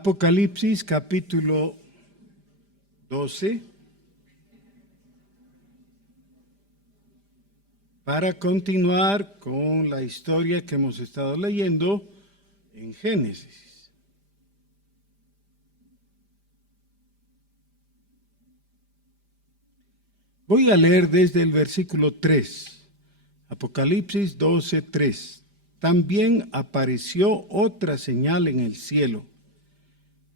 Apocalipsis capítulo 12, para continuar con la historia que hemos estado leyendo en Génesis. Voy a leer desde el versículo 3, Apocalipsis 12, 3. También apareció otra señal en el cielo.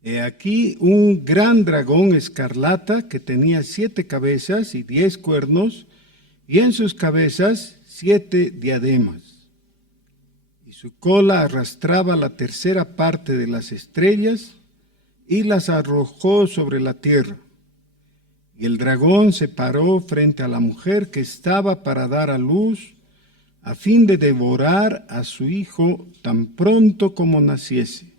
He aquí un gran dragón escarlata que tenía 7 cabezas y 10 cuernos, y en sus cabezas 7 diademas. Y su cola arrastraba la tercera parte de las estrellas y las arrojó sobre la tierra. Y el dragón se paró frente a la mujer que estaba para dar a luz, a fin de devorar a su hijo tan pronto como naciese.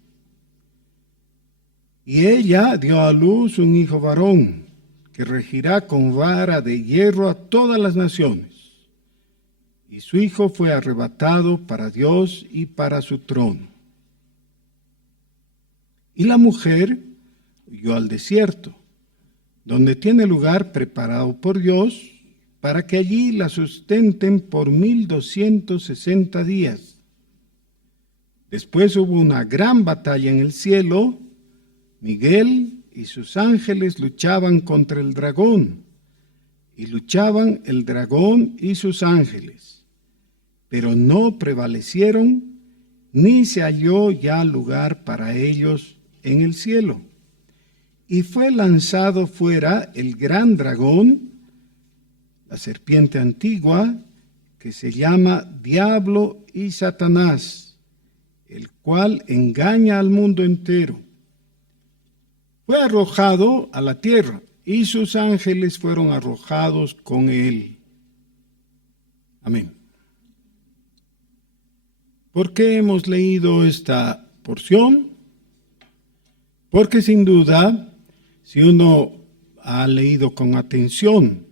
Y ella dio a luz un hijo varón, que regirá con vara de hierro a todas las naciones. Y su hijo fue arrebatado para Dios y para su trono. Y la mujer huyó al desierto, donde tiene lugar preparado por Dios, para que allí la sustenten por 1260 días. Después hubo una gran batalla en el cielo. Miguel y sus ángeles luchaban contra el dragón, y luchaban el dragón y sus ángeles, pero no prevalecieron, ni se halló ya lugar para ellos en el cielo. Y fue lanzado fuera el gran dragón, la serpiente antigua, que se llama Diablo y Satanás, el cual engaña al mundo entero. Fue arrojado a la tierra, y sus ángeles fueron arrojados con él. Amén. ¿Por qué hemos leído esta porción? Porque sin duda, si uno ha leído con atención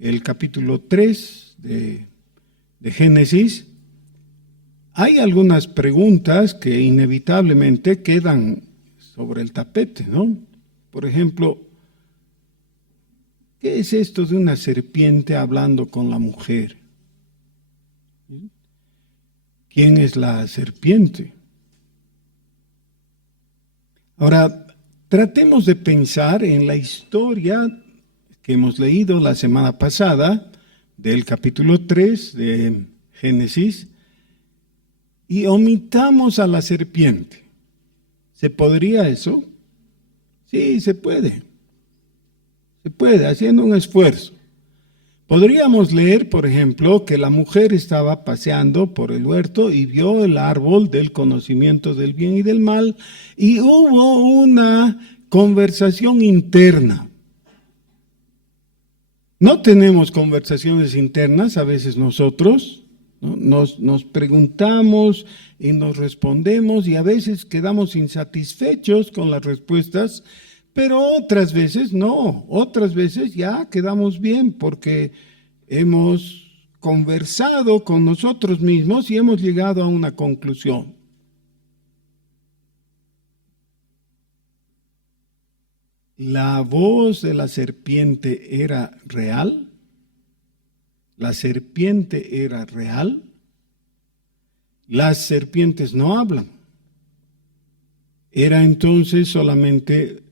el capítulo 3 de Génesis, hay algunas preguntas que inevitablemente quedan sobre el tapete, ¿no? Por ejemplo, ¿qué es esto de una serpiente hablando con la mujer? ¿Quién es la serpiente? Ahora, tratemos de pensar en la historia que hemos leído la semana pasada del capítulo 3 de Génesis y omitamos a la serpiente. ¿Se podría eso? Sí, se puede, haciendo un esfuerzo. Podríamos leer, por ejemplo, que la mujer estaba paseando por el huerto y vio el árbol del conocimiento del bien y del mal, y hubo una conversación interna. No tenemos conversaciones internas a veces nosotros, ¿no? Nos preguntamos y nos respondemos y a veces quedamos insatisfechos con las respuestas, pero otras veces no, otras veces ya quedamos bien porque hemos conversado con nosotros mismos y hemos llegado a una conclusión. ¿La voz de la serpiente era real? ¿La serpiente era real? Las serpientes no hablan. ¿Era entonces solamente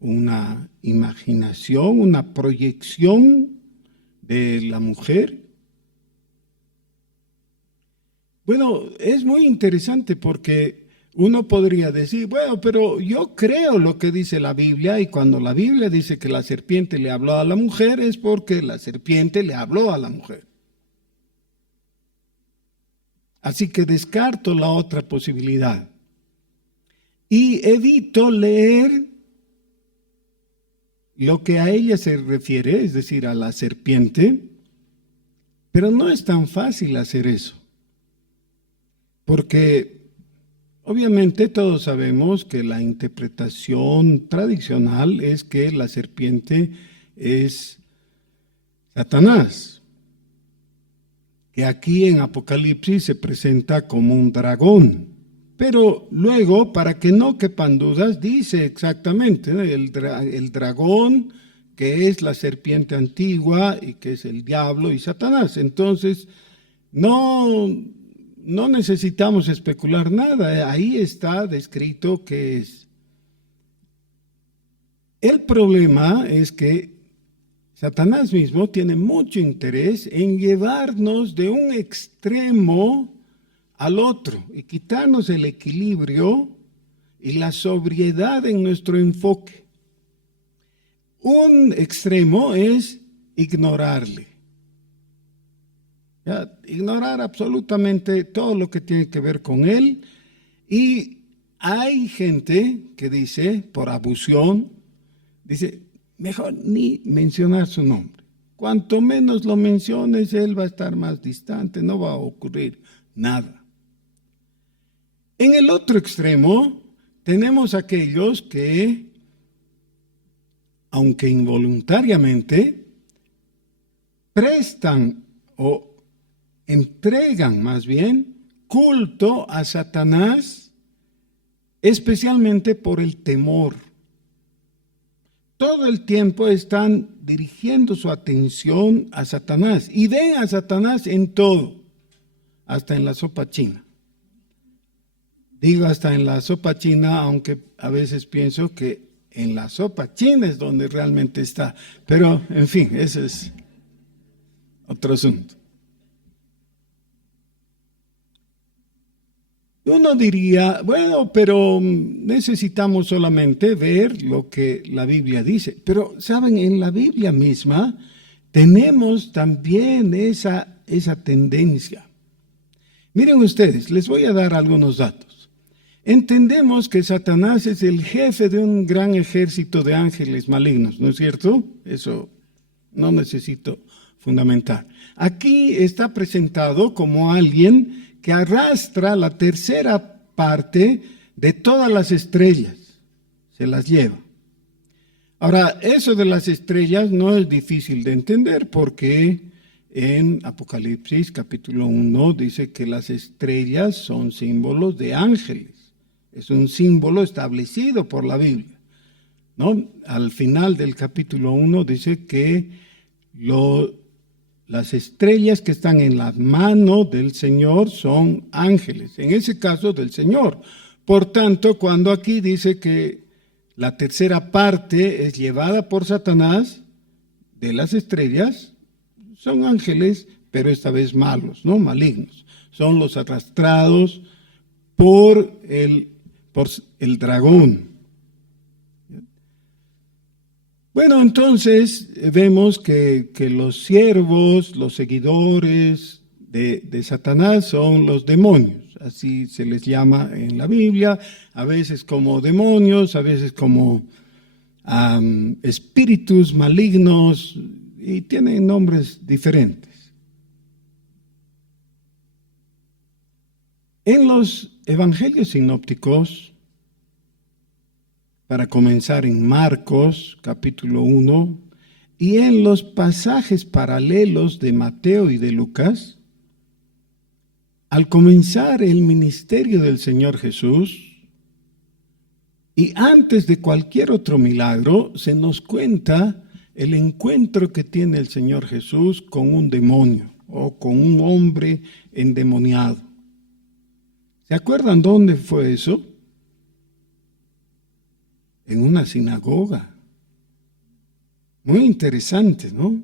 una imaginación, una proyección de la mujer? Bueno, es muy interesante porque uno podría decir, bueno, pero yo creo lo que dice la Biblia, y cuando la Biblia dice que la serpiente le habló a la mujer es porque la serpiente le habló a la mujer. Así que descarto la otra posibilidad y evito leer lo que a ella se refiere, es decir, a la serpiente, pero no es tan fácil hacer eso, porque obviamente todos sabemos que la interpretación tradicional es que la serpiente es Satanás, que aquí en Apocalipsis se presenta como un dragón, Pero luego, para que no quepan dudas, dice exactamente, ¿no? El dragón, que es la serpiente antigua y que es el diablo y Satanás. Entonces, no necesitamos especular nada, ahí está descrito qué es. El problema es que Satanás mismo tiene mucho interés en llevarnos de un extremo al otro y quitarnos el equilibrio y la sobriedad en nuestro enfoque. Un extremo es ignorarle. Ignorar absolutamente todo lo que tiene que ver con él. Y hay gente que dice, por abusión, dice, mejor ni mencionar su nombre. Cuanto menos lo menciones, él va a estar más distante, no va a ocurrir nada. En el otro extremo, tenemos aquellos que, aunque involuntariamente, prestan o entregan más bien culto a Satanás, especialmente por el temor. Todo el tiempo están dirigiendo su atención a Satanás y ven a Satanás en todo, hasta en la sopa china. Digo hasta en la sopa china, aunque a veces pienso que en la sopa china es donde realmente está. Pero, en fin, ese es otro asunto. Uno diría, bueno, pero necesitamos solamente ver lo que la Biblia dice. Pero, ¿saben? En la Biblia misma tenemos también esa tendencia. Miren ustedes, les voy a dar algunos datos. Entendemos que Satanás es el jefe de un gran ejército de ángeles malignos, ¿no es cierto? Eso no necesito fundamentar. Aquí está presentado como alguien que arrastra la tercera parte de todas las estrellas, se las lleva. Ahora, eso de las estrellas no es difícil de entender porque en Apocalipsis capítulo 1 dice que las estrellas son símbolos de ángeles. Es un símbolo establecido por la Biblia, ¿no? Al final del capítulo 1 dice que las estrellas que están en la mano del Señor son ángeles, en ese caso del Señor. Por tanto, cuando aquí dice que la tercera parte es llevada por Satanás de las estrellas, son ángeles, pero esta vez malos, ¿no? Malignos. Son los arrastrados por el dragón. Bueno, entonces vemos que los siervos, los seguidores de Satanás son los demonios, así se les llama en la Biblia, a veces como demonios, a veces como espíritus malignos, y tienen nombres diferentes. En los evangelios sinópticos, para comenzar en Marcos capítulo 1, y en los pasajes paralelos de Mateo y de Lucas, al comenzar el ministerio del Señor Jesús, y antes de cualquier otro milagro, se nos cuenta el encuentro que tiene el Señor Jesús con un demonio o con un hombre endemoniado. ¿Se acuerdan dónde fue eso? En una sinagoga. Muy interesante, ¿no?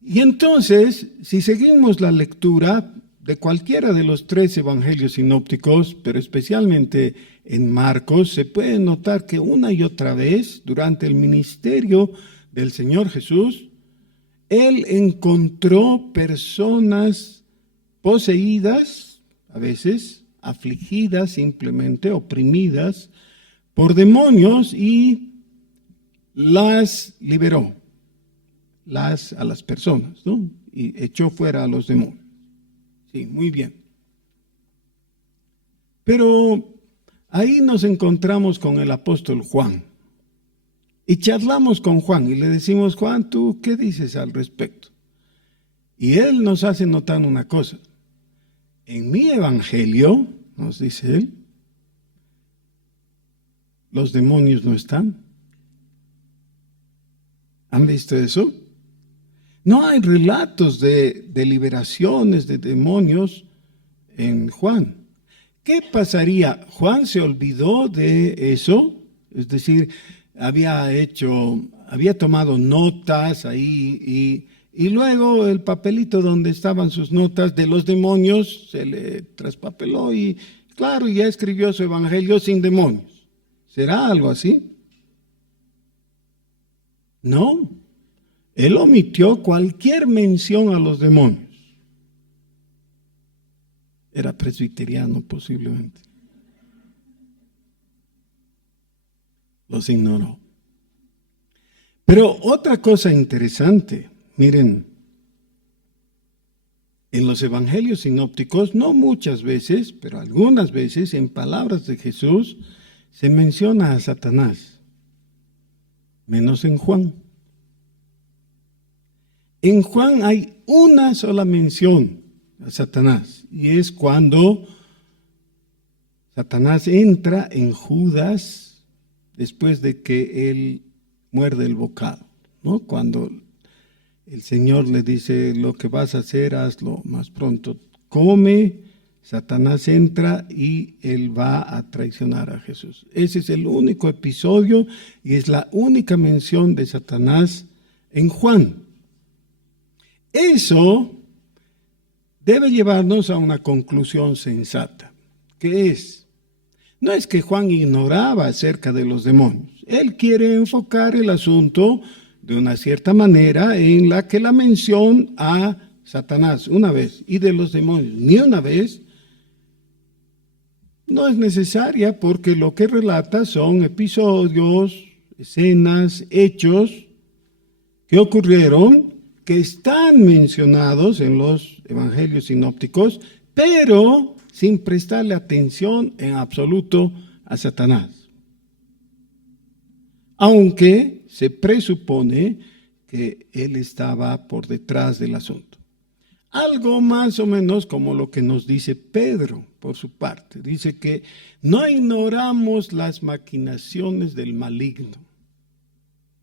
Y entonces, si seguimos la lectura de cualquiera de los 3 evangelios sinópticos, pero especialmente en Marcos, se puede notar que una y otra vez, durante el ministerio del Señor Jesús, Él encontró personas poseídas, a veces afligidas simplemente, oprimidas por demonios, y las liberó, a las personas, ¿no? Y echó fuera a los demonios. Sí, muy bien. Pero ahí nos encontramos con el apóstol Juan. Y charlamos con Juan y le decimos, Juan, ¿tú qué dices al respecto? Y él nos hace notar una cosa. En mi evangelio, nos dice él. Los demonios no están. ¿Han visto eso? No hay relatos de liberaciones de demonios en Juan. ¿Qué pasaría? ¿Juan se olvidó de eso? Es decir, había tomado notas ahí y luego el papelito donde estaban sus notas de los demonios se le traspapeló y claro, ya escribió su evangelio sin demonios. ¿Será algo así? No. Él omitió cualquier mención a los demonios. Era presbiteriano posiblemente. Los ignoró. Pero otra cosa interesante, miren, en los evangelios sinópticos, no muchas veces, pero algunas veces, en palabras de Jesús, se menciona a Satanás, menos en Juan. En Juan hay una sola mención a Satanás, y es cuando Satanás entra en Judas después de que él muerde el bocado, ¿no? Cuando el Señor le dice, lo que vas a hacer, hazlo más pronto. Come, Satanás entra y él va a traicionar a Jesús. Ese es el único episodio y es la única mención de Satanás en Juan. Eso debe llevarnos a una conclusión sensata, que es, no es que Juan ignoraba acerca de los demonios, él quiere enfocar el asunto de una cierta manera en la que la mención a Satanás una vez y de los demonios ni una vez no es necesaria porque lo que relata son episodios, escenas, hechos que ocurrieron, que están mencionados en los evangelios sinópticos, pero sin prestarle atención en absoluto a Satanás. Aunque se presupone que él estaba por detrás del asunto. Algo más o menos como lo que nos dice Pedro por su parte. Dice que no ignoramos las maquinaciones del maligno.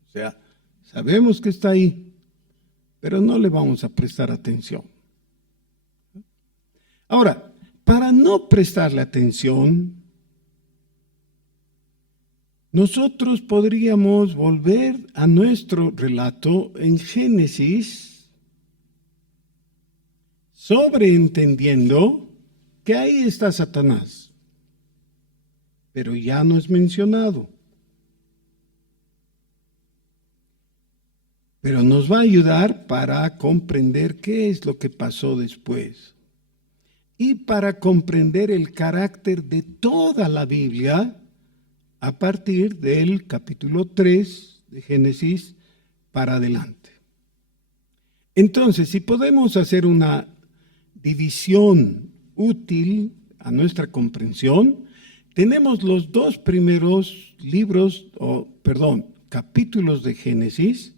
O sea, sabemos que está ahí, pero no le vamos a prestar atención. Ahora, para no prestarle atención, nosotros podríamos volver a nuestro relato en Génesis, sobreentendiendo que ahí está Satanás, pero ya no es mencionado. Pero nos va a ayudar para comprender qué es lo que pasó después y para comprender el carácter de toda la Biblia a partir del capítulo 3 de Génesis para adelante. Entonces, si podemos hacer una división útil a nuestra comprensión, tenemos los dos primeros capítulos de Génesis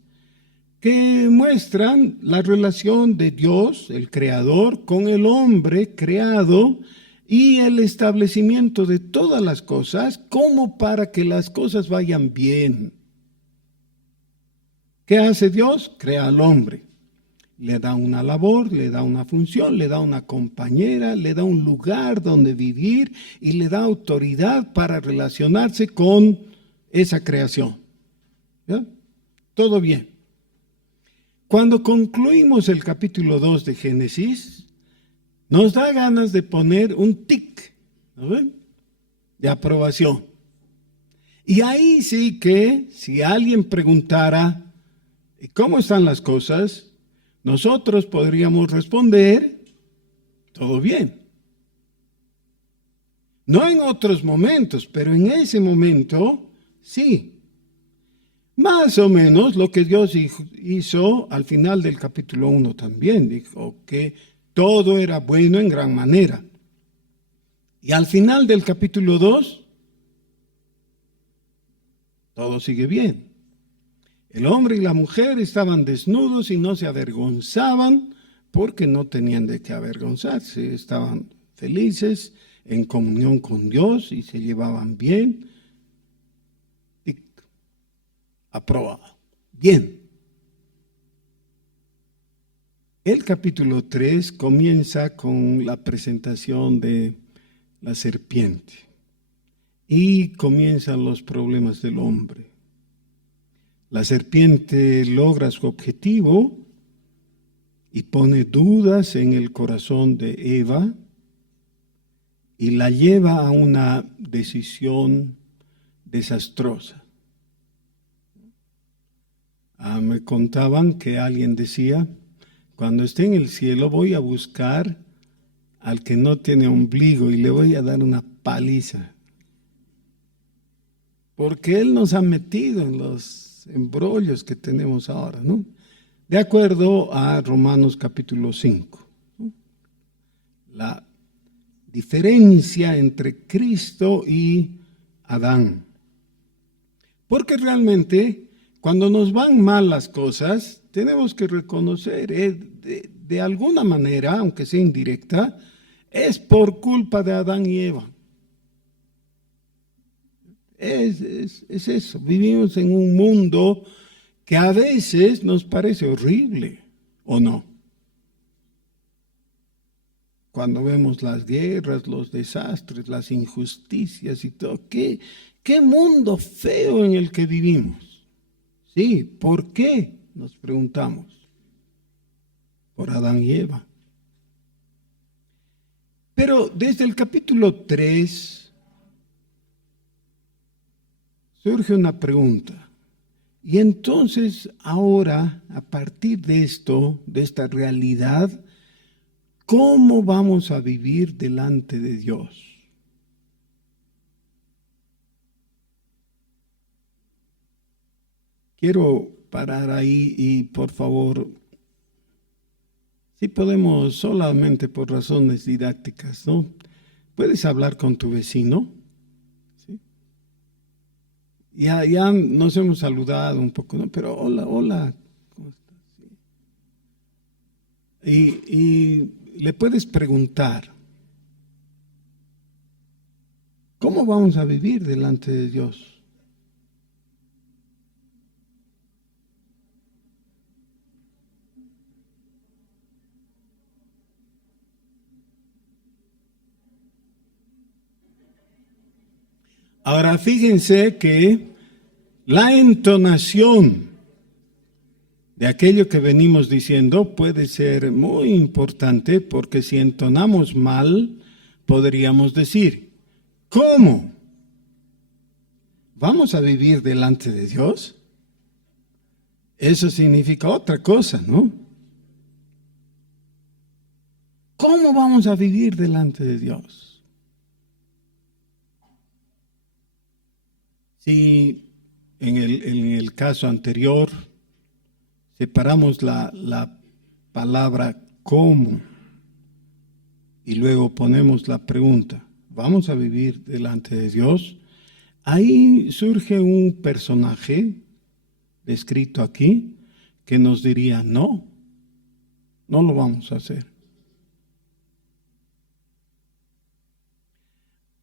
que muestran la relación de Dios, el Creador, con el hombre creado y el establecimiento de todas las cosas como para que las cosas vayan bien. ¿Qué hace Dios? Crea al hombre. Le da una labor, le da una función, le da una compañera, le da un lugar donde vivir y le da autoridad para relacionarse con esa creación. ¿Ya? Todo bien. Cuando concluimos el capítulo 2 de Génesis, nos da ganas de poner un tic, ¿no ven?, de aprobación. Y ahí sí que, si alguien preguntara, ¿cómo están las cosas?, nosotros podríamos responder, todo bien. No en otros momentos, pero en ese momento, sí. Más o menos lo que Dios hizo al final del capítulo 1 también, dijo que todo era bueno en gran manera. Y al final del capítulo 2, todo sigue bien. El hombre y la mujer estaban desnudos y no se avergonzaban porque no tenían de qué avergonzarse. Estaban felices, en comunión con Dios y se llevaban bien. Tic, aprobado. Bien. El capítulo 3 comienza con la presentación de la serpiente y comienzan los problemas del hombre. La serpiente logra su objetivo y pone dudas en el corazón de Eva y la lleva a una decisión desastrosa. Me contaban que alguien decía: cuando esté en el cielo voy a buscar al que no tiene ombligo y le voy a dar una paliza. Porque él nos ha metido en los embrollos que tenemos ahora, ¿no? De acuerdo a Romanos capítulo 5. ¿No? La diferencia entre Cristo y Adán. Porque realmente, cuando nos van mal las cosas, tenemos que reconocer, de alguna manera, aunque sea indirecta, es por culpa de Adán y Eva. Es eso, vivimos en un mundo que a veces nos parece horrible, ¿o no? Cuando vemos las guerras, los desastres, las injusticias y todo, ¿qué mundo feo en el que vivimos? Sí, ¿por qué? Nos preguntamos. Por Adán y Eva. Pero desde el capítulo 3 surge una pregunta. Y entonces ahora, a partir de esto, de esta realidad, ¿cómo vamos a vivir delante de Dios? Quiero parar ahí y por favor, si podemos solamente por razones didácticas, ¿no? ¿Puedes hablar con tu vecino? ¿Sí? Ya nos hemos saludado un poco, ¿no? Pero hola, ¿cómo estás? Sí. Y le puedes preguntar, ¿cómo vamos a vivir delante de Dios? Ahora fíjense que la entonación de aquello que venimos diciendo puede ser muy importante, porque si entonamos mal, podríamos decir, ¿cómo? ¿Vamos a vivir delante de Dios? Eso significa otra cosa, ¿no? ¿Cómo vamos a vivir delante de Dios? Si en el caso anterior separamos la palabra cómo y luego ponemos la pregunta, ¿vamos a vivir delante de Dios? Ahí surge un personaje descrito aquí que nos diría, no lo vamos a hacer.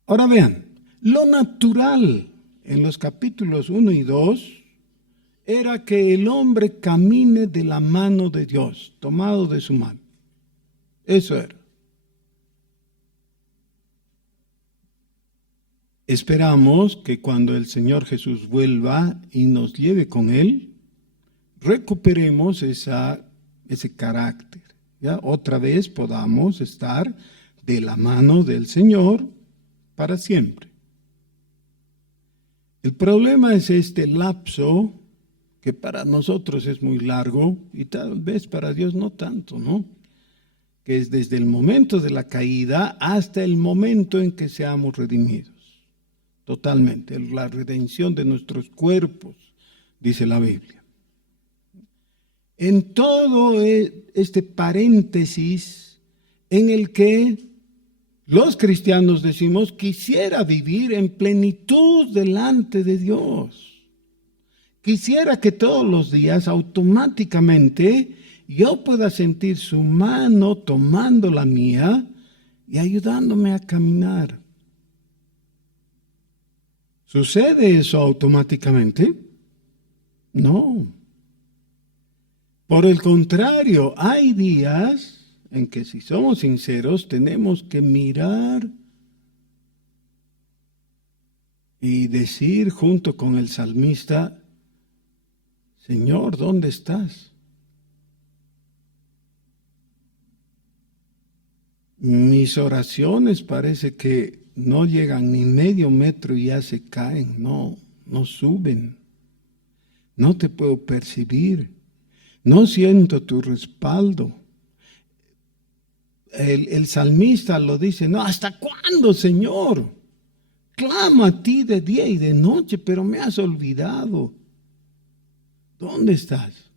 Ahora vean, lo natural en los capítulos 1 y 2 era que el hombre camine de la mano de Dios, tomado de su mano. Eso era. Esperamos que cuando el Señor Jesús vuelva y nos lleve con Él, recuperemos ese carácter. ¿Ya? Otra vez podamos estar de la mano del Señor para siempre. El problema es este lapso que para nosotros es muy largo y tal vez para Dios no tanto, ¿no? Que es desde el momento de la caída hasta el momento en que seamos redimidos. Totalmente, la redención de nuestros cuerpos, dice la Biblia. En todo este paréntesis en el que los cristianos decimos, quisiera vivir en plenitud delante de Dios. Quisiera que todos los días automáticamente yo pueda sentir su mano tomando la mía y ayudándome a caminar. ¿Sucede eso automáticamente? No. Por el contrario, hay días en que, si somos sinceros, tenemos que mirar y decir junto con el salmista: Señor, ¿dónde estás? Mis oraciones parece que no llegan ni medio metro y ya se caen, no suben. No te puedo percibir, no siento tu respaldo. El salmista lo dice: no, ¿hasta cuándo, Señor? Clamo a ti de día y de noche, pero me has olvidado. ¿Dónde estás?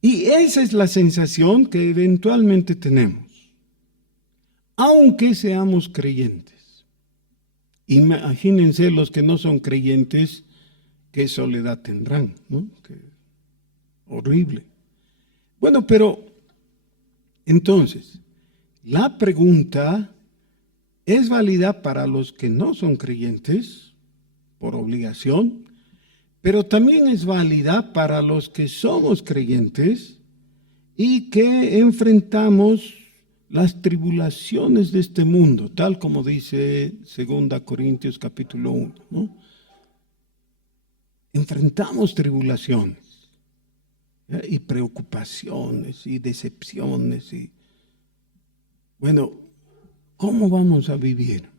Y esa es la sensación que eventualmente tenemos, aunque seamos creyentes. Imagínense los que no son creyentes, qué soledad tendrán, ¿no? Qué horrible. Bueno, pero entonces, la pregunta es válida para los que no son creyentes por obligación, pero también es válida para los que somos creyentes y que enfrentamos las tribulaciones de este mundo, tal como dice 2 Corintios capítulo 1, ¿no? Enfrentamos tribulaciones, ¿ya? Y preocupaciones y decepciones y, bueno, ¿cómo vamos a vivir?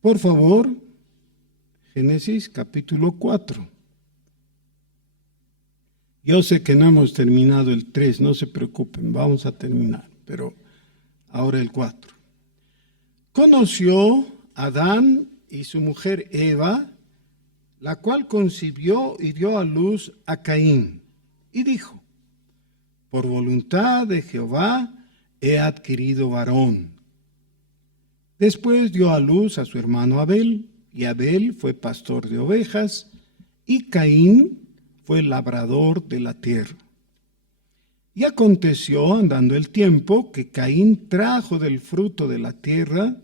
Por favor, Génesis capítulo 4. Yo sé que no hemos terminado el 3, no se preocupen, vamos a terminar, pero ahora el 4. Conoció Adán y su mujer Eva, la cual concibió y dio a luz a Caín, y dijo: por voluntad de Jehová he adquirido varón. Después dio a luz a su hermano Abel, y Abel fue pastor de ovejas, y Caín fue labrador de la tierra. Y aconteció, andando el tiempo, que Caín trajo del fruto de la tierra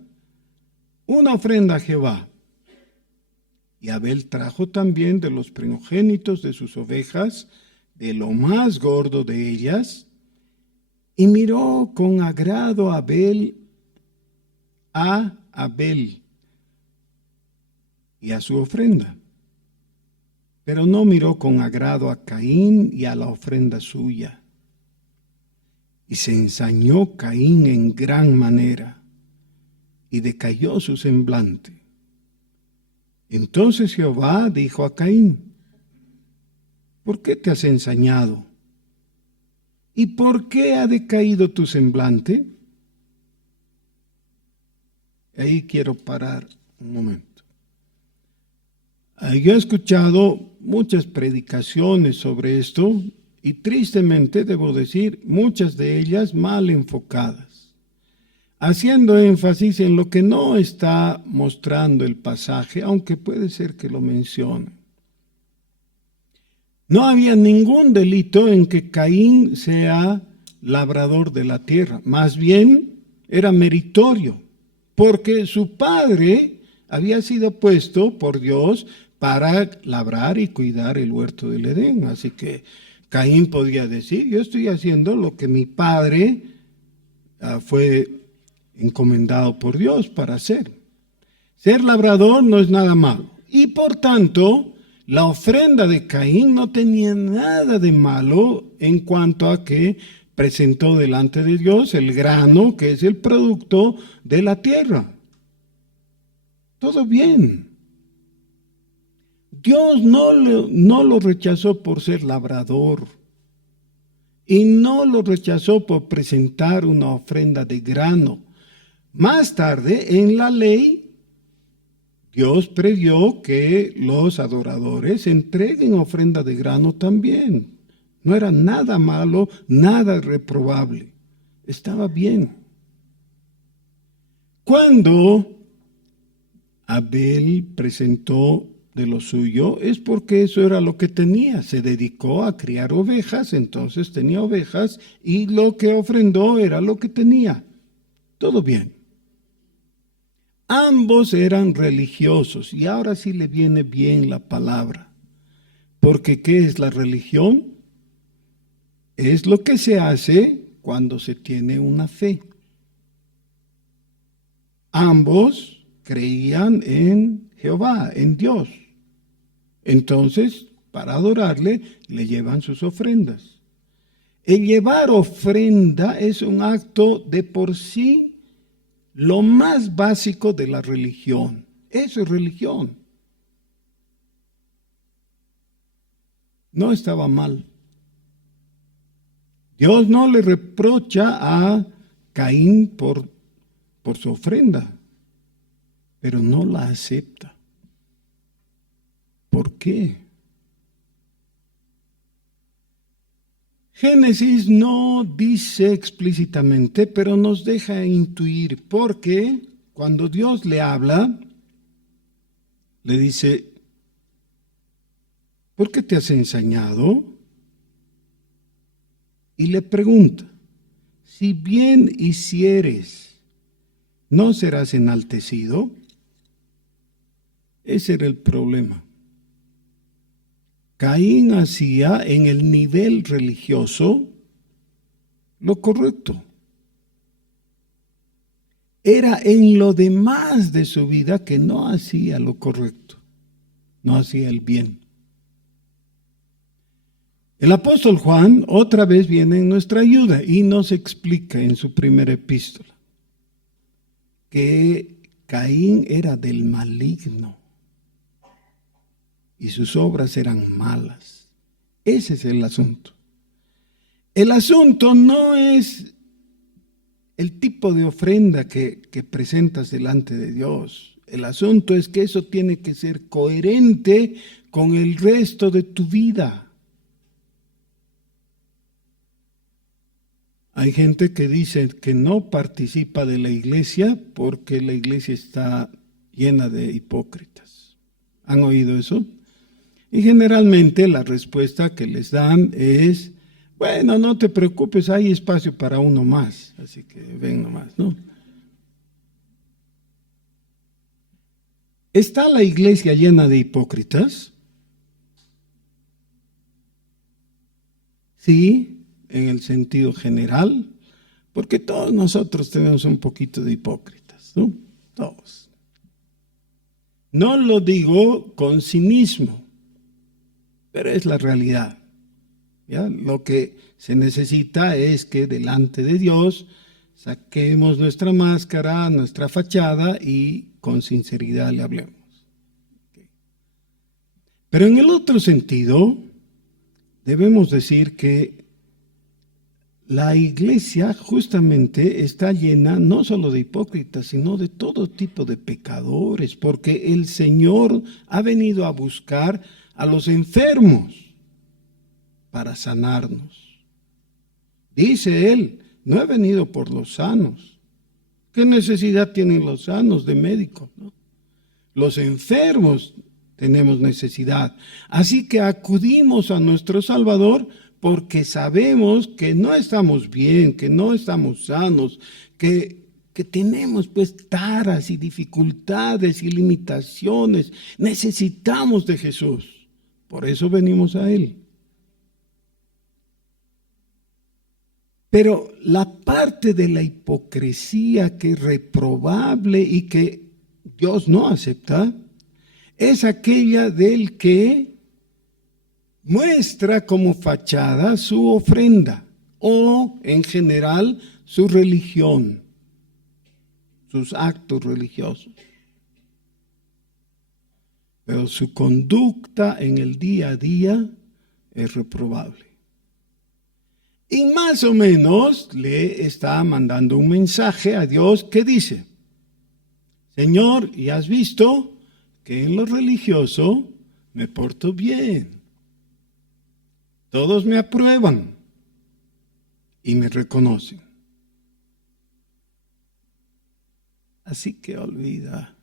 una ofrenda a Jehová. Y Abel trajo también de los primogénitos de sus ovejas, de lo más gordo de ellas, y miró con agrado a Abel y a su ofrenda, pero no miró con agrado a Caín y a la ofrenda suya. Y se ensañó Caín en gran manera, y decayó su semblante. Entonces Jehová dijo a Caín: ¿por qué te has ensañado? ¿Y por qué ha decaído tu semblante? Ahí quiero parar un momento. Yo he escuchado muchas predicaciones sobre esto y tristemente debo decir, muchas de ellas mal enfocadas, haciendo énfasis en lo que no está mostrando el pasaje, aunque puede ser que lo mencione. No había ningún delito en que Caín sea labrador de la tierra, más bien era meritorio, porque su padre había sido puesto por Dios para labrar y cuidar el huerto del Edén. Así que Caín podía decir: yo estoy haciendo lo que mi padre fue encomendado por Dios para hacer. Ser labrador no es nada malo. Y por tanto, la ofrenda de Caín no tenía nada de malo en cuanto a que presentó delante de Dios el grano, que es el producto de la tierra. Todo bien. Dios no lo rechazó por ser labrador y no lo rechazó por presentar una ofrenda de grano. Más tarde, en la ley, Dios previó que los adoradores entreguen ofrenda de grano también. No era nada malo, nada reprobable. Estaba bien. Cuando Abel presentó de lo suyo, es porque eso era lo que tenía. Se dedicó a criar ovejas, entonces tenía ovejas y lo que ofrendó era lo que tenía. Todo bien. Ambos eran religiosos y ahora sí le viene bien la palabra. Porque ¿qué es la religión? Es lo que se hace cuando se tiene una fe. Ambos creían en Jehová, en Dios. Entonces, para adorarle, le llevan sus ofrendas. El llevar ofrenda es un acto de por sí lo más básico de la religión. Eso es religión. No estaba mal. Dios no le reprocha a Caín por su ofrenda, pero no la acepta. ¿Por qué? Génesis no dice explícitamente, pero nos deja intuir, porque cuando Dios le habla, le dice, ¿por qué te has ensañado? Y le pregunta, si bien hicieres, ¿no serás enaltecido? Ese era el problema. Caín hacía en el nivel religioso lo correcto. Era en lo demás de su vida que no hacía lo correcto, no hacía el bien. El apóstol Juan otra vez viene en nuestra ayuda y nos explica en su primera epístola que Caín era del maligno y sus obras eran malas. Ese es el asunto. El asunto no es el tipo de ofrenda que presentas delante de Dios. El asunto es que eso tiene que ser coherente con el resto de tu vida. Hay gente que dice que no participa de la iglesia porque la iglesia está llena de hipócritas. ¿Han oído eso? Y generalmente la respuesta que les dan es, bueno, no te preocupes, hay espacio para uno más, así que ven nomás, ¿no? ¿Está la iglesia llena de hipócritas? Sí, en el sentido general, porque todos nosotros tenemos un poquito de hipócritas, ¿no? Todos. No lo digo con cinismo, pero es la realidad. ¿Ya? Lo que se necesita es que delante de Dios saquemos nuestra máscara, nuestra fachada y con sinceridad le hablemos. Pero en el otro sentido, debemos decir que la iglesia justamente está llena no solo de hipócritas, sino de todo tipo de pecadores, porque el Señor ha venido a buscar a los enfermos para sanarnos. Dice Él, no he venido por los sanos. ¿Qué necesidad tienen los sanos de médico? ¿No? Los enfermos tenemos necesidad. Así que acudimos a nuestro Salvador porque sabemos que no estamos bien, que no estamos sanos, que tenemos pues taras y dificultades y limitaciones. Necesitamos de Jesús. Por eso venimos a Él. Pero la parte de la hipocresía que es reprobable y que Dios no acepta, es aquella del que muestra como fachada su ofrenda o en general su religión, sus actos religiosos. Pero su conducta en el día a día es reprobable. Y más o menos le está mandando un mensaje a Dios que dice, Señor, ¿y has visto que en lo religioso me porto bien? Todos me aprueban y me reconocen. Así que olvida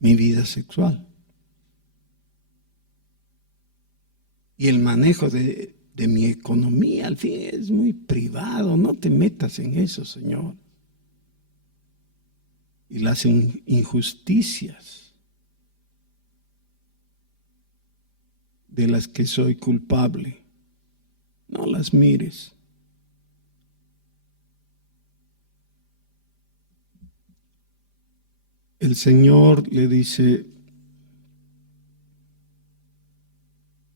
mi vida sexual. Y el manejo de mi economía, al fin, es muy privado. No te metas en eso, Señor. Y las injusticias de las que soy culpable, no las mires. El Señor le dice,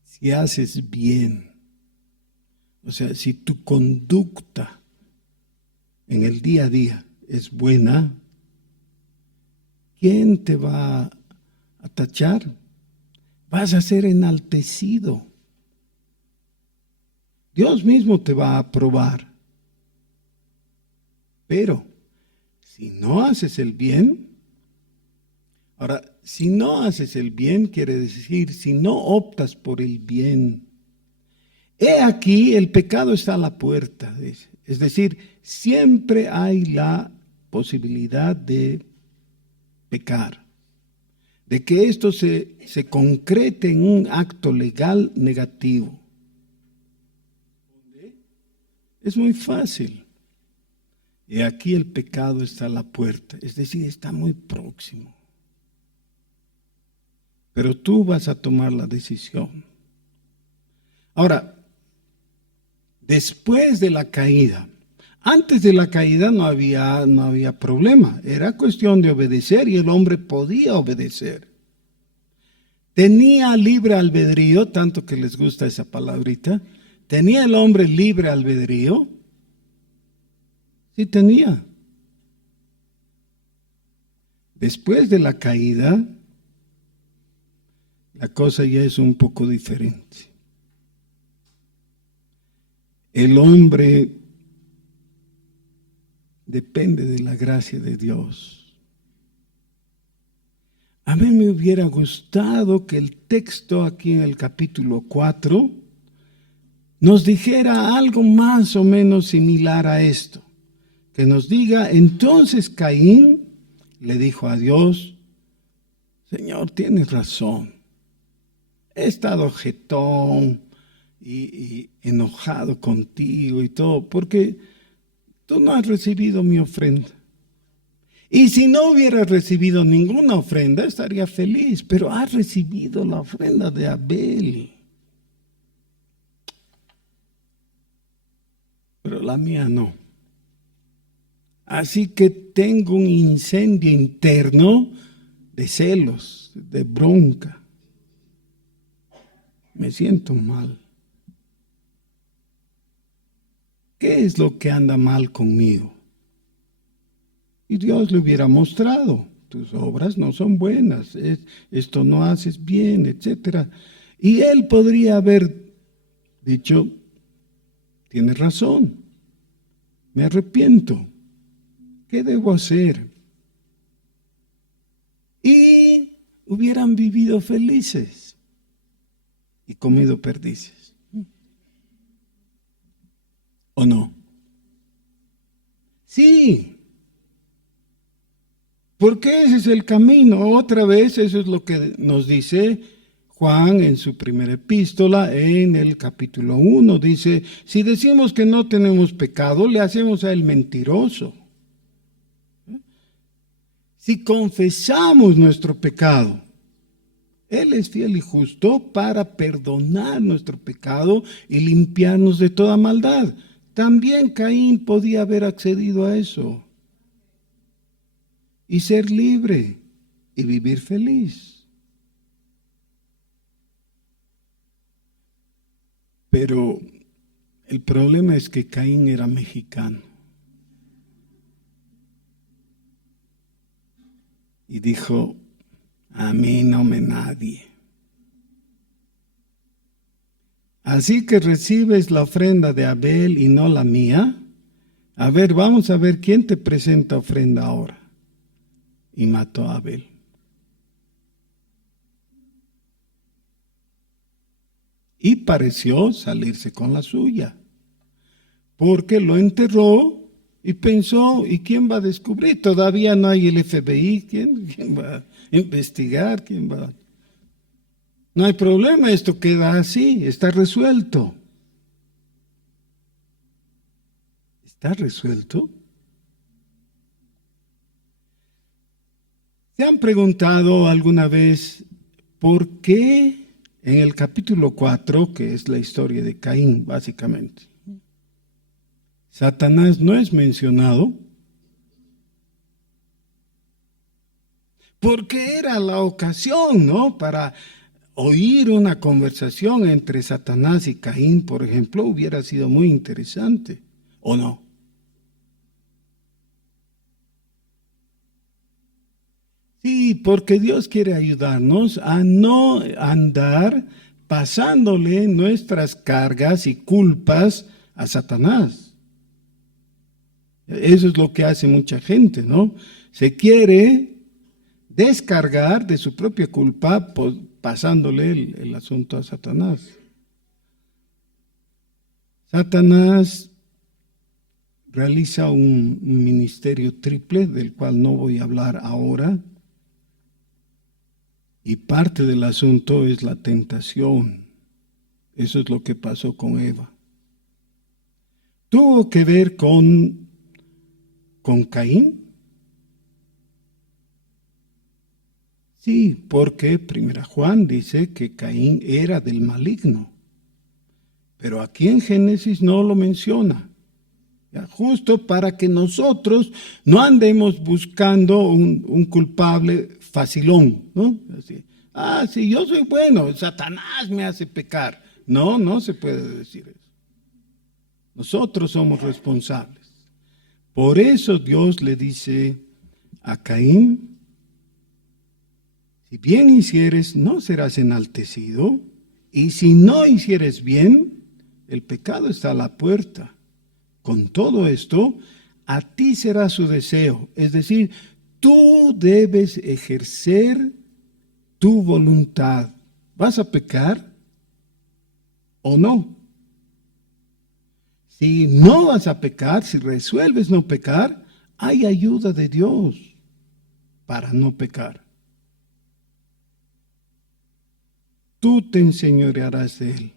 si haces bien, o sea, si tu conducta en el día a día es buena, ¿quién te va a tachar? Vas a ser enaltecido. Dios mismo te va a aprobar. Pero si no haces el bien, ahora, si no haces el bien, quiere decir, si no optas por el bien, he aquí el pecado está a la puerta. Es decir, siempre hay la posibilidad de pecar, de que esto se concrete en un acto legal negativo. Es muy fácil. Y aquí el pecado está a la puerta, es decir, está muy próximo. Pero tú vas a tomar la decisión. Ahora, después de la caída, antes de la caída no había problema, era cuestión de obedecer y el hombre podía obedecer. Tenía libre albedrío, tanto que les gusta esa palabrita. ¿Tenía el hombre libre albedrío? Sí tenía. Después de la caída, la cosa ya es un poco diferente. El hombre depende de la gracia de Dios. A mí me hubiera gustado que el texto aquí en el capítulo 4 nos dijera algo más o menos similar a esto. Que nos diga, entonces Caín le dijo a Dios, Señor, tienes razón. He estado jetón y enojado contigo y todo, porque tú no has recibido mi ofrenda. Y si no hubieras recibido ninguna ofrenda, estaría feliz, pero has recibido la ofrenda de Abel. Pero la mía no. Así que tengo un incendio interno de celos, de bronca. Me siento mal. ¿Qué es lo que anda mal conmigo? Y Dios le hubiera mostrado, tus obras no son buenas, esto no haces bien, etc. Y él podría haber dicho, tienes razón, me arrepiento, ¿qué debo hacer? Y hubieran vivido felices y comido perdices. ¿O no? Sí. Porque ese es el camino. Otra vez, eso es lo que nos dice Juan en su primera epístola, en el capítulo 1. Dice, si decimos que no tenemos pecado, le hacemos a él mentiroso. Si confesamos nuestro pecado, él es fiel y justo para perdonar nuestro pecado y limpiarnos de toda maldad. También Caín podía haber accedido a eso y ser libre y vivir feliz. Pero el problema es que Caín era mexicano. Y dijo, a mí no me nadie. Así que recibes la ofrenda de Abel y no la mía. A ver, vamos a ver quién te presenta ofrenda ahora. Y mató a Abel. Y pareció salirse con la suya, porque lo enterró y pensó, ¿y quién va a descubrir? Todavía no hay el FBI, ¿quién va a investigar? ¿Quién va? No hay problema, esto queda así, está resuelto. ¿Está resuelto? ¿Se han preguntado alguna vez por qué en el capítulo 4, que es la historia de Caín, básicamente, Satanás no es mencionado? Porque era la ocasión, ¿no? Para oír una conversación entre Satanás y Caín, por ejemplo, hubiera sido muy interesante, ¿o no? Sí, porque Dios quiere ayudarnos a no andar pasándole nuestras cargas y culpas a Satanás. Eso es lo que hace mucha gente, ¿no? Se quiere descargar de su propia culpa pasándole el asunto a Satanás. Satanás realiza un ministerio triple del cual no voy a hablar ahora. Y parte del asunto es la tentación. Eso es lo que pasó con Eva. ¿Tuvo que ver con Caín? Sí, porque 1 Juan dice que Caín era del maligno. Pero aquí en Génesis no lo menciona. Ya, justo para que nosotros no andemos buscando un culpable facilón, ¿no? Así, sí, yo soy bueno, Satanás me hace pecar. No, no se puede decir eso. Nosotros somos responsables. Por eso Dios le dice a Caín, si bien hicieres, no serás enaltecido, y si no hicieres bien, el pecado está a la puerta. Con todo esto, a ti será su deseo. Es decir, tú debes ejercer tu voluntad. ¿Vas a pecar o no? Si no vas a pecar, si resuelves no pecar, hay ayuda de Dios para no pecar. Tú te enseñorearás de él.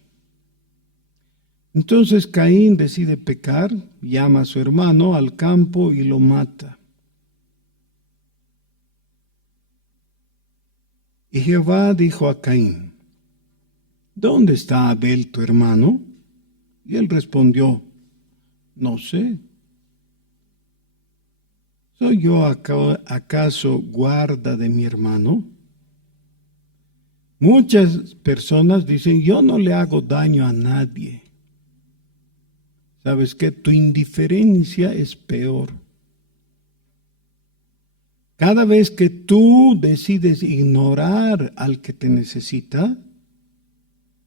Entonces Caín decide pecar, llama a su hermano al campo y lo mata. Y Jehová dijo a Caín, ¿dónde está Abel tu hermano? Y él respondió, no sé. ¿Soy yo acaso guarda de mi hermano? Muchas personas dicen, yo no le hago daño a nadie. ¿Sabes qué? Tu indiferencia es peor. Cada vez que tú decides ignorar al que te necesita,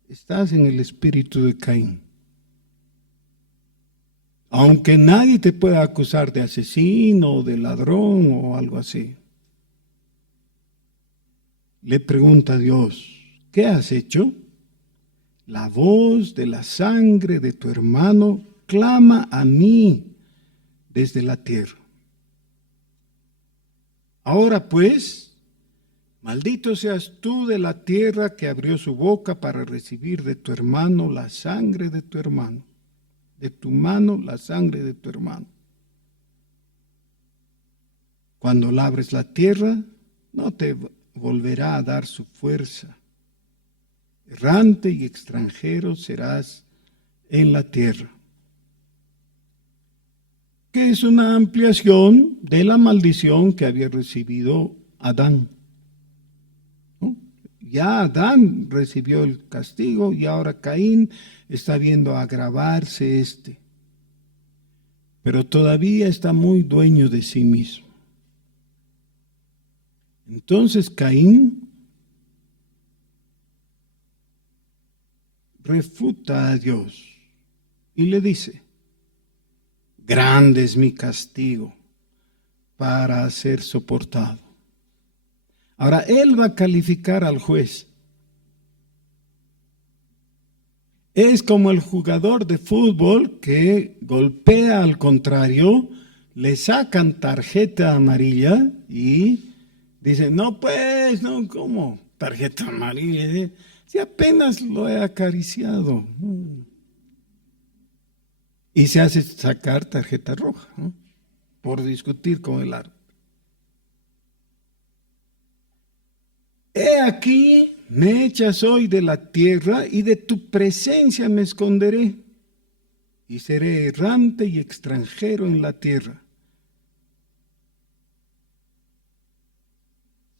estás en el espíritu de Caín. Aunque nadie te pueda acusar de asesino o de ladrón o algo así. Le pregunta a Dios, ¿qué has hecho? La voz de la sangre de tu hermano clama a mí desde la tierra. Ahora pues, maldito seas tú de la tierra que abrió su boca para recibir de tu hermano la sangre de tu hermano, de tu mano la sangre de tu hermano. Cuando labres la tierra, no te volverá a dar su fuerza. Errante y extranjero serás en la tierra. Que es una ampliación de la maldición que había recibido Adán. ¿No? Ya Adán recibió el castigo y ahora Caín está viendo agravarse pero todavía está muy dueño de sí mismo. Entonces Caín refuta a Dios y le dice, grande es mi castigo para ser soportado. Ahora, él va a calificar al juez. Es como el jugador de fútbol que golpea al contrario, le sacan tarjeta amarilla y dicen, no pues, no, ¿cómo? Tarjeta amarilla. Si apenas lo he acariciado. Y se hace sacar tarjeta roja, ¿no? Por discutir con el árbitro. He aquí, me echas hoy de la tierra y de tu presencia me esconderé. Y seré errante y extranjero en la tierra.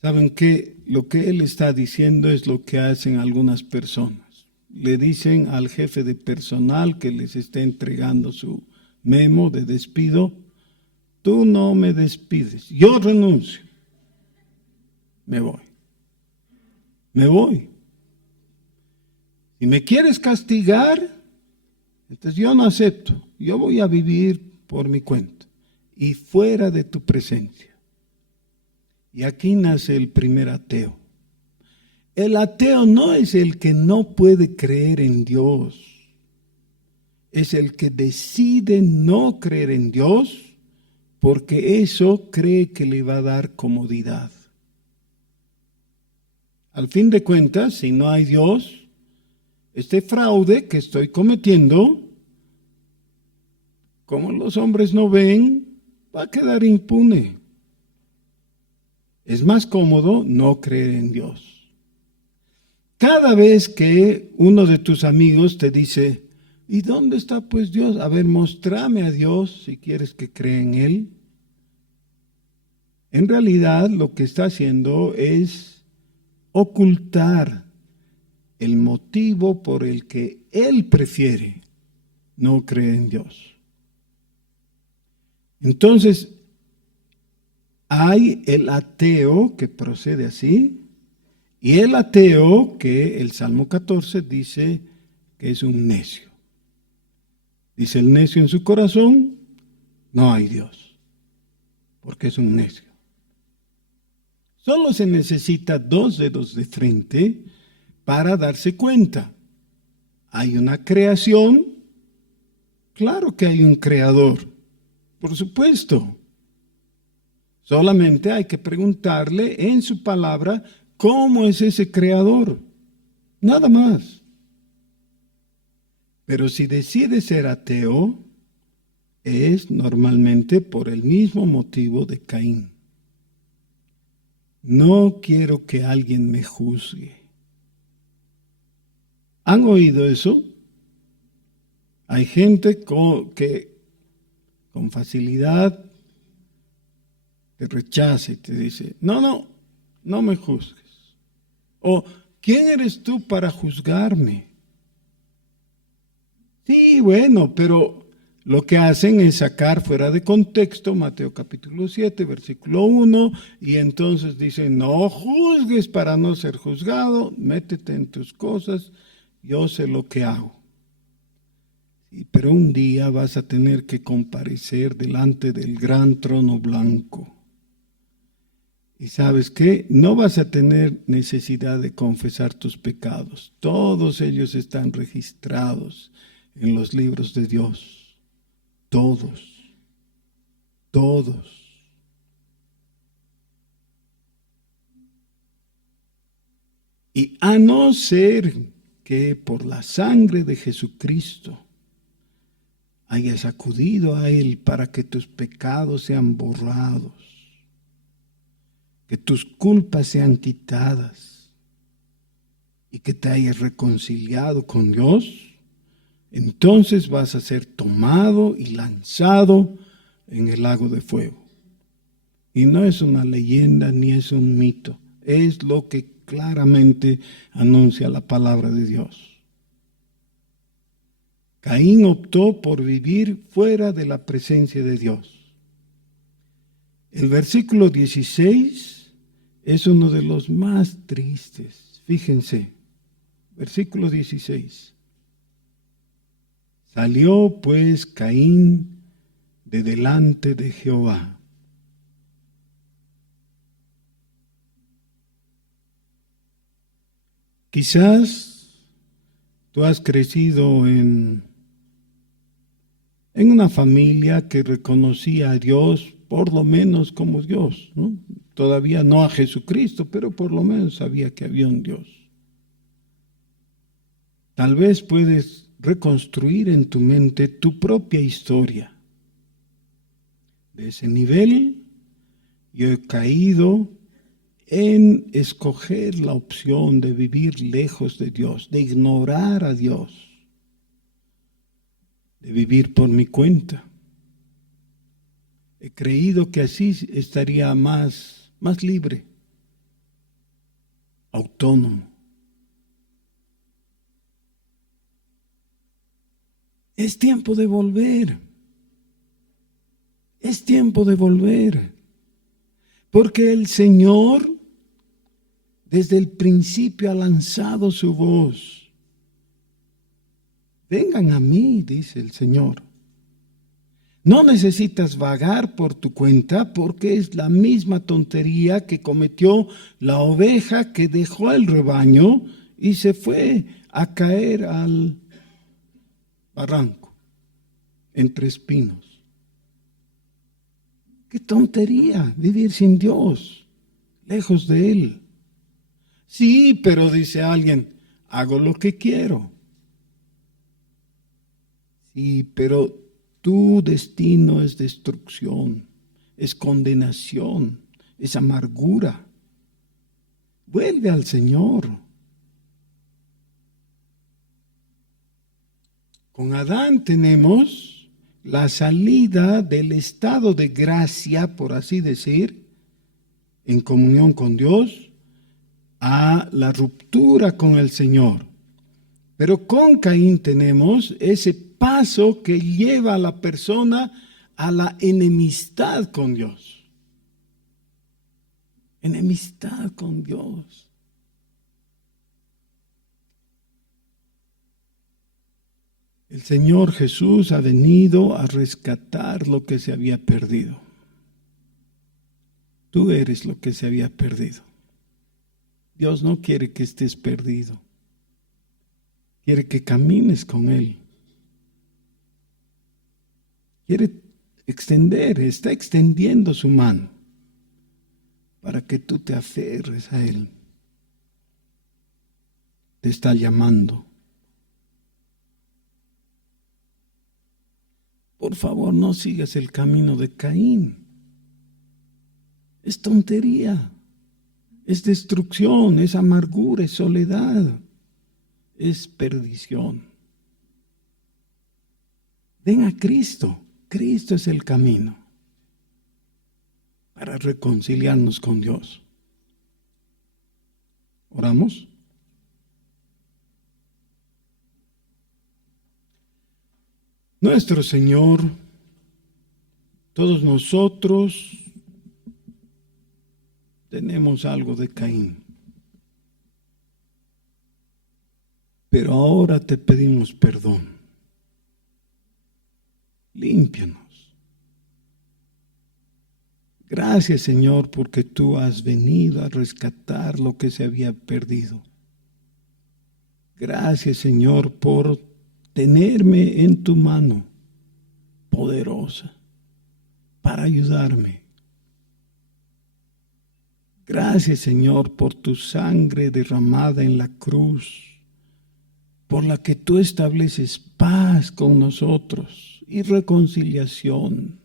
¿Saben qué? Lo que él está diciendo es lo que hacen algunas personas. Le dicen al jefe de personal que les está entregando su memo de despido: tú no me despides, yo renuncio. Me voy. Me voy. Si me quieres castigar, entonces yo no acepto. Yo voy a vivir por mi cuenta y fuera de tu presencia. Y aquí nace el primer ateo. El ateo no es el que no puede creer en Dios. Es el que decide no creer en Dios porque eso cree que le va a dar comodidad. Al fin de cuentas, si no hay Dios, este fraude que estoy cometiendo, como los hombres no ven, va a quedar impune. Es más cómodo no creer en Dios. Cada vez que uno de tus amigos te dice: ¿y dónde está pues Dios? A ver, mostrame a Dios si quieres que crea en Él. En realidad lo que está haciendo es ocultar el motivo por el que él prefiere no creer en Dios. Entonces, hay el ateo que procede así, y el ateo que el Salmo 14 dice que es un necio. Dice el necio en su corazón: no hay Dios, porque es un necio. Solo se necesita 2 dedos de frente para darse cuenta. Hay una creación, claro que hay un creador, por supuesto. Solamente hay que preguntarle en su palabra cómo es ese creador, nada más. Pero si decide ser ateo, es normalmente por el mismo motivo de Caín. No quiero que alguien me juzgue. ¿Han oído eso? Hay gente que con facilidad te rechaza y te dice: no me juzgues. O ¿quién eres tú para juzgarme? Sí, bueno, pero lo que hacen es sacar fuera de contexto Mateo capítulo 7, versículo 1, y entonces dicen: no juzgues para no ser juzgado, métete en tus cosas, yo sé lo que hago. Sí, pero un día vas a tener que comparecer delante del gran trono blanco. Y ¿sabes qué? No vas a tener necesidad de confesar tus pecados. Todos ellos están registrados en los libros de Dios. Todos. Y a no ser que por la sangre de Jesucristo hayas acudido a Él para que tus pecados sean borrados, que tus culpas sean quitadas y que te hayas reconciliado con Dios, entonces vas a ser tomado y lanzado en el lago de fuego. Y no es una leyenda ni es un mito, es lo que claramente anuncia la palabra de Dios. Caín optó por vivir fuera de la presencia de Dios. El versículo 16 es uno de los más tristes. Fíjense, versículo 16. Salió pues Caín de delante de Jehová. Quizás tú has crecido en una familia que reconocía a Dios por lo menos como Dios, ¿no? Todavía no a Jesucristo, pero por lo menos sabía que había un Dios. Tal vez puedes reconstruir en tu mente tu propia historia. De ese nivel, yo he caído en escoger la opción de vivir lejos de Dios, de ignorar a Dios, de vivir por mi cuenta. He creído que así estaría más libre, autónomo. Es tiempo de volver. Es tiempo de volver. Porque el Señor desde el principio ha lanzado su voz. Vengan a mí, dice el Señor. No necesitas vagar por tu cuenta porque es la misma tontería que cometió la oveja que dejó el rebaño y se fue a caer al barranco entre espinos. Qué tontería vivir sin Dios, lejos de Él. Sí, pero dice alguien, hago lo que quiero. Sí, pero tu destino es destrucción, es condenación, es amargura. Vuelve al Señor. Con Adán tenemos la salida del estado de gracia, por así decir, en comunión con Dios, a la ruptura con el Señor. Pero con Caín tenemos ese paso que lleva a la persona a la enemistad con Dios. Enemistad con Dios. El Señor Jesús ha venido a rescatar lo que se había perdido. Tú eres lo que se había perdido. Dios no quiere que estés perdido. Quiere que camines con Él. Quiere está extendiendo su mano para que tú te aferres a Él. Te está llamando. Por favor, no sigas el camino de Caín. Es tontería, es destrucción, es amargura, es soledad, es perdición. Ven a Cristo. Cristo es el camino para reconciliarnos con Dios. ¿Oramos? Nuestro Señor, todos nosotros tenemos algo de Caín. Pero ahora te pedimos perdón. Límpianos. Gracias, Señor, porque tú has venido a rescatar lo que se había perdido. Gracias, Señor, por tenerme en tu mano poderosa para ayudarme. Gracias, Señor, por tu sangre derramada en la cruz, por la que tú estableces paz con nosotros y reconciliación.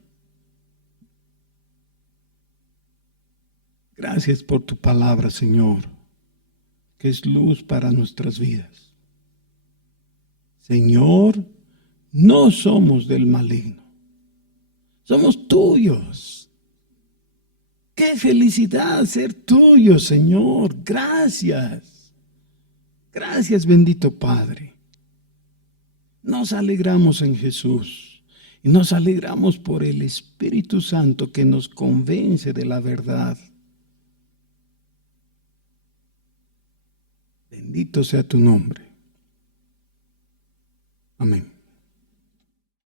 Gracias por tu palabra, Señor, que es luz para nuestras vidas. Señor, no somos del maligno, somos tuyos. ¡Qué felicidad ser tuyo, Señor! Gracias. Gracias, bendito Padre. Nos alegramos en Jesús y nos alegramos por el Espíritu Santo que nos convence de la verdad. Bendito sea tu nombre.